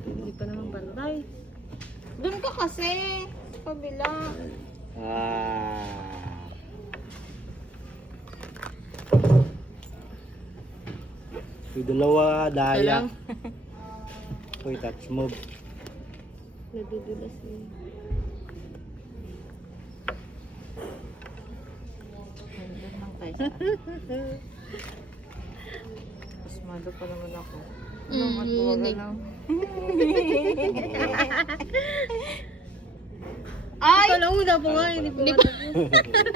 Hindi pa naman pantay. Doon ka kasi. Sa kabila. Yung dalawa, daya. Alam. Uy, touch move. Nadudulas niya. Doon lang tayo sa Pasmado pa naman ako. At buwaga lang. Ay! Ikaw lang una po nga, hindi po nga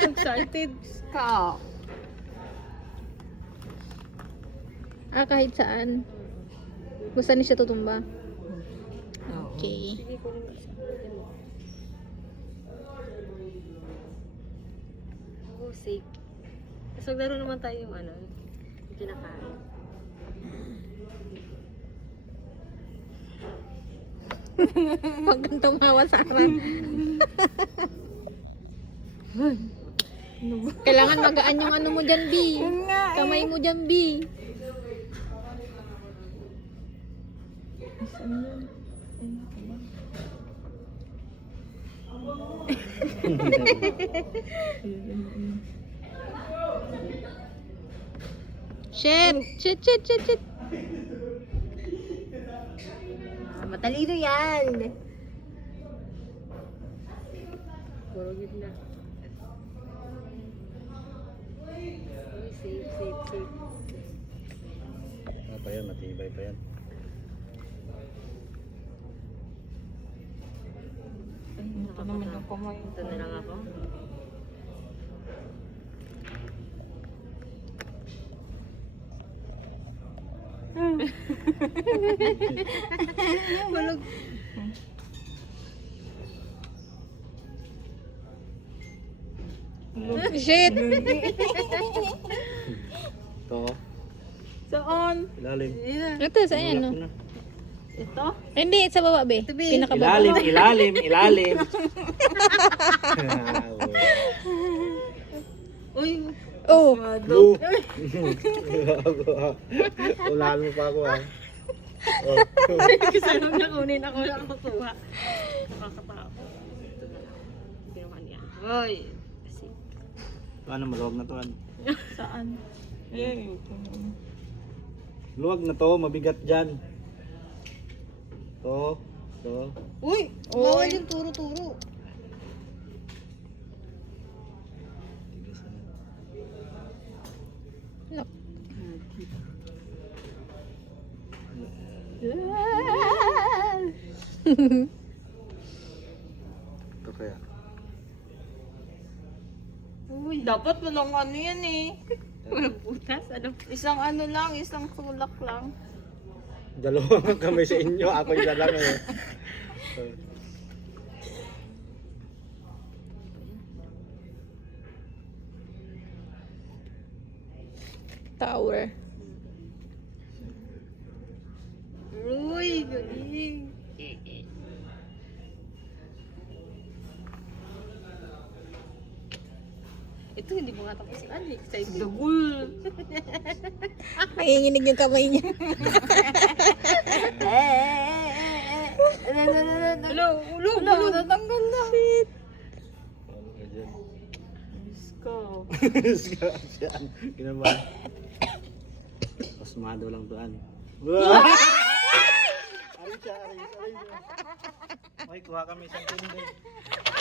excited. Ka. Kahit saan. Basta ni siya tutumba. Okay. Sige ko lang. Oh, safe. Tapos maglaro naman tayo yung ano, yung kinakain. Huwag kang tumawa sa harap. Kailangan magaan yung ano mo dyan, B. Kamay mo dyan, B. Shit! Shit, shit, shit, shit. Matalino yan! Puro gitna. Uy, safe, safe, safe. Ano pa yan? Matibay pa yan. Ito naman yung kamay. Ito na lang ako. Hulog. Shit! Ito. Saan? Ilalim. Ito, saan no? Wala ko na. Ito? Hindi, sa baba, be. Pinakababa. Ilalim. Uy, Oh! Blue. Unahan mo pa ako ha. Oh. kasi nung nakunin ako lang kukuha. Nakakatawa. Ito na lang. Pinuha niya. Uy, kasi. Ano, maluwag na to. Ano? Saan? Eh, Luwag na to, mabigat dyan. To. Uy, bawal yung turo-turo. Ito kaya. uy, dapat walang ano yan eh. Walang putas. Ano? Isang ano lang, isang sulak lang. Dalawang kami sa inyo, ako isa lang eh. Tower. Uy, galing. Ito hindi mo nga tapos si Alex. Excited. Dagul. Nanginginig yung kamay niya. Hello, ulo, Wala, natanggal na. Shit. Ano ka dyan? Miss ko. Kinabahan. Pasmado lang doon. Aray siya. Ay, kuha kami isang kundi.